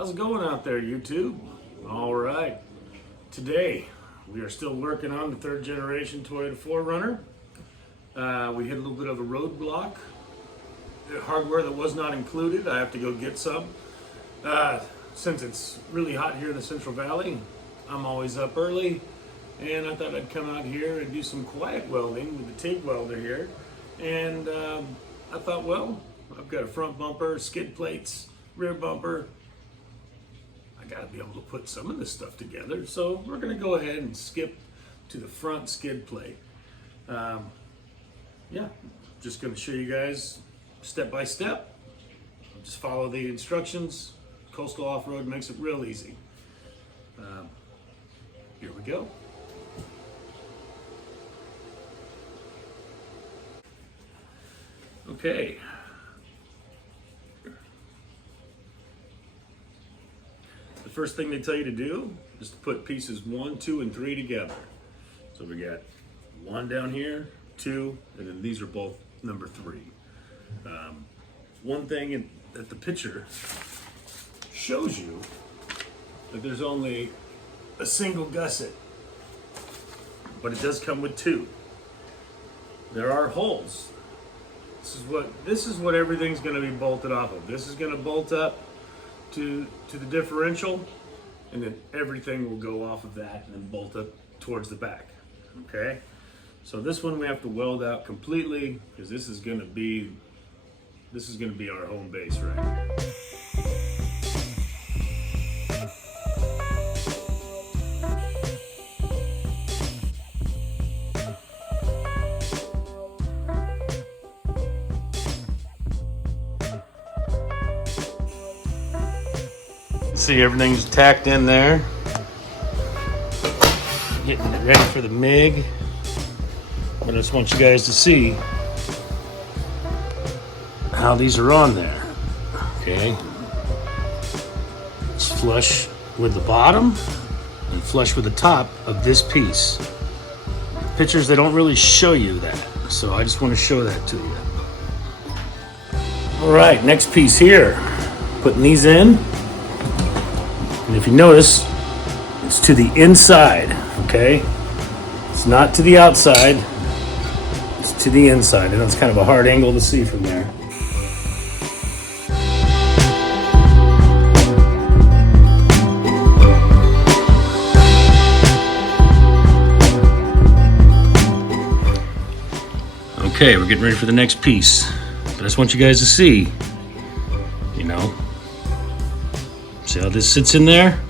How's it going out there, YouTube? All right. Today, we are still working on the third generation Toyota 4Runner. We hit a little bit of a roadblock. The hardware that was not included, I have to go get some. Since it's really hot here in the Central Valley, I'm always up early, and I thought I'd come out here and do some quiet welding with the TIG welder here. And I thought, well, I've got a front bumper, skid plates, rear bumper. I gotta be able to put some of this stuff together. So we're gonna go ahead and skip to the front skid plate. Yeah, just gonna show you guys step by step. Just follow the instructions. Coastal off-road makes it real easy. Here we go. Okay. The first thing they tell you to do is to put pieces 1, 2, and 3 together. So we got 1 down here, 2, and then these are both number 3. One thing that the picture shows you that there's only a single gusset, but it does come with 2. There are holes. This is what everything's going to be bolted off of. This is going to bolt up to the differential, and then everything will go off of that and then bolt up towards the back. Okay, so this one we have to weld out completely because this is going to be our home base right here. See, everything's tacked in there. Getting it ready for the MIG. But I just want you guys to see how these are on there. Okay. It's flush with the bottom and flush with the top of this piece. Pictures, they don't really show you that. So I just want to show that to you. All right, next piece here. Putting these in. And if you notice, it's to the inside, okay? It's not to the outside, it's to the inside. And it's kind of a hard angle to see from there. Okay, we're getting ready for the next piece. But I just want you guys to see, see how this sits in there?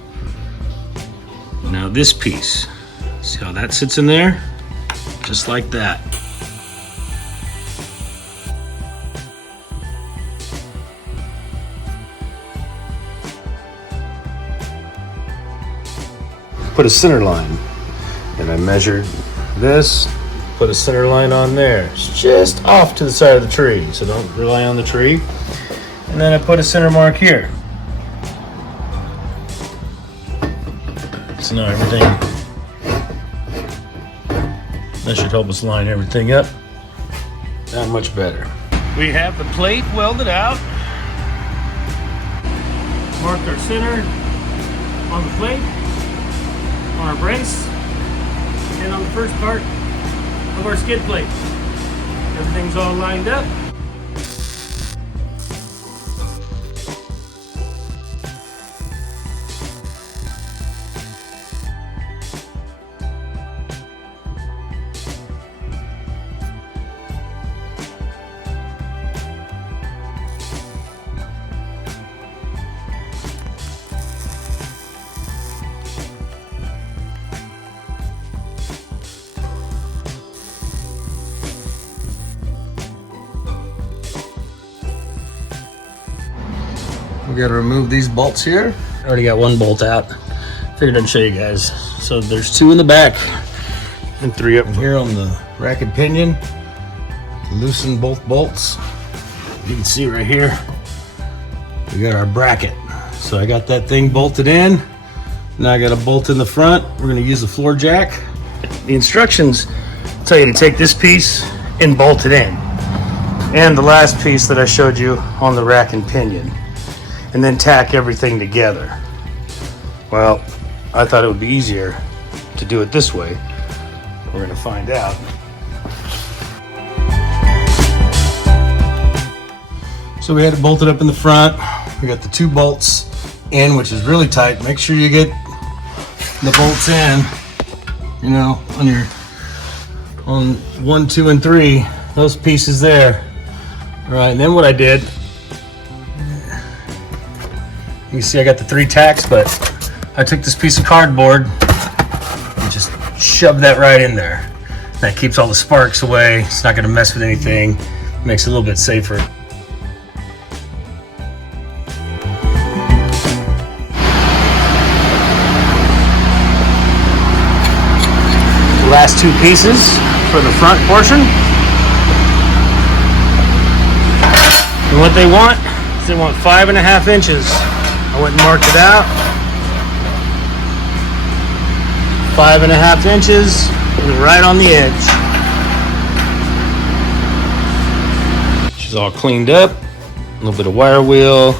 Now this piece, see how that sits in there? Just like that. Put a center line, and I measured this, put a center line on there. It's just off to the side of the tree, so don't rely on the tree. And then I put a center mark here. So now everything, that should help us line everything up that much better. We have the plate welded out. Marked our center on the plate, on our brace, and on the first part of our skid plate. Everything's all lined up. We got to remove these bolts here. I already got one bolt out. Figured I'd show you guys. So there's 2 in the back and 3 up here on the rack and pinion. Loosen both bolts. You can see right here, we got our bracket. So I got that thing bolted in. Now I got a bolt in the front. We're going to use the floor jack. The instructions tell you to take this piece and bolt it in. And the last piece that I showed you on the rack and pinion. and then tack everything together. Well, I thought it would be easier to do it this way. We're gonna find out. So we had it bolted up in the front. We got the 2 bolts in, which is really tight. Make sure you get the bolts in, you know, on 1, 2, and 3, those pieces there. All right, and then what I did, you see I got the 3 tacks, but I took this piece of cardboard and just shoved that right in there. That keeps all the sparks away. It's not gonna mess with anything. Makes it a little bit safer. The last 2 pieces for the front portion. And what they want is they want 5.5 inches. I went and marked it out. 5.5 inches, right on the edge. She's all cleaned up. A little bit of wire wheel,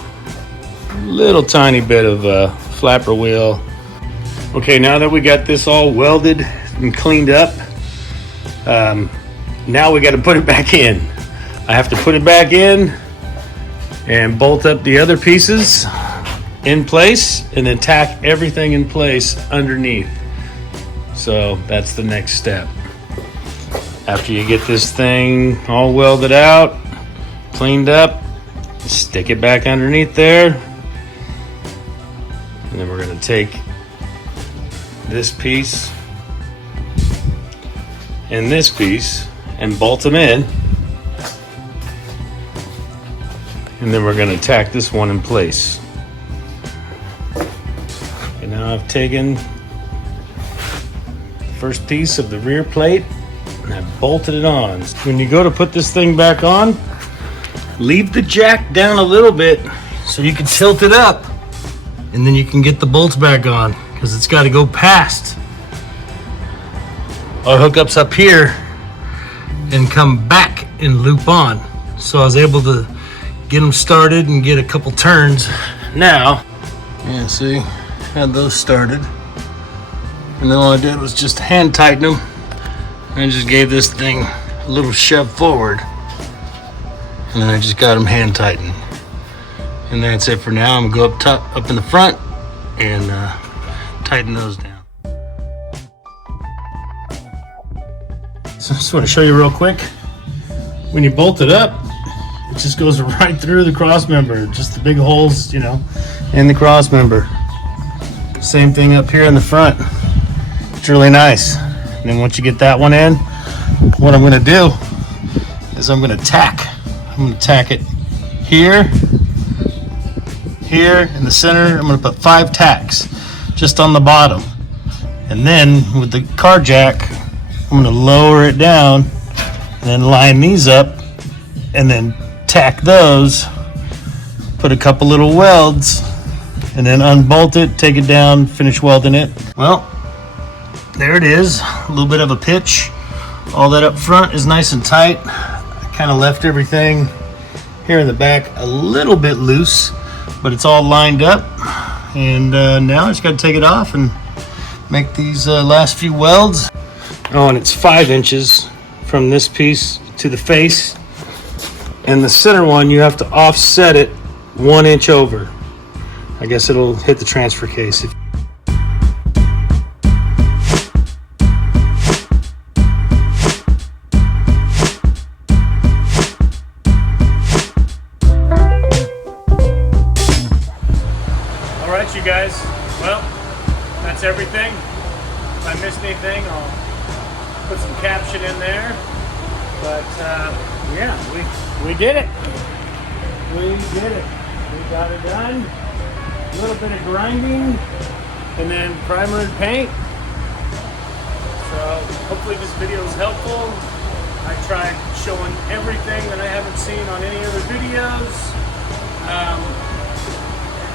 little tiny bit of flapper wheel. Okay, now that we got this all welded and cleaned up, now we got to put it back in. I have to put it back in and bolt up the other pieces in place and then tack everything in place underneath. So that's the next step. After you get this thing all welded out, cleaned up, stick it back underneath there. And then we're going to take this piece and this piece and bolt them in. And then we're going to tack this one in place. And now I've taken the first piece of the rear plate and I've bolted it on. When you go to put this thing back on, leave the jack down a little bit so you can tilt it up, and then you can get the bolts back on, because it's got to go past our hookups up here and come back and loop on. So I was able to get them started and get a couple turns. Now, yeah, see, had those started, and then all I did was just hand tighten them, and I just gave this thing a little shove forward, and then I just got them hand tightened. And that's it for now. I'm gonna go up top, up in the front, and tighten those down. So I just want to show you real quick. When you bolt it up, it just goes right through the cross member, just the big holes, you know, in the cross member. Same thing up here in the front. It's really nice. And then once you get that one in, what I'm gonna do is I'm gonna tack. I'm gonna tack it here, here in the center. I'm gonna put 5 tacks just on the bottom. And then with the car jack, I'm gonna lower it down and then line these up and then tack those, put a couple little welds, and then unbolt it, take it down, finish welding it. Well, there it is, a little bit of a pitch. All that up front is nice and tight. I kind of left everything here in the back a little bit loose, but it's all lined up. And now I just got to take it off and make these last few welds. Oh, and it's 5 inches from this piece to the face. And the center one, you have to offset it 1 inch over. I guess it'll hit the transfer case. All right, you guys. Well, that's everything. If I missed anything, I'll put some caption in there. But yeah, we did it. We did it. We got it done. A little bit of grinding and then primer and paint. So hopefully this video is helpful. I tried showing everything that I haven't seen on any other videos.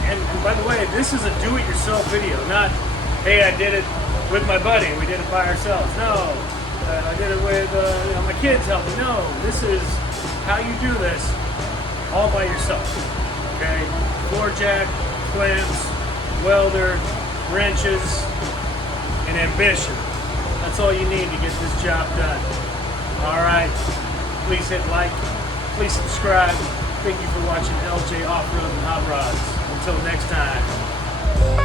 And by the way, this is a do-it-yourself video, not, hey, I did it with my buddy, we did it by ourselves. No, I did it with my kids helping. No, this is how you do this all by yourself, okay? floor jack, clamps, welder, wrenches, and ambition. That's all you need to get this job done. All right, please hit like, please subscribe. Thank you for watching LJ Off-Road and Hot Rods. Until next time.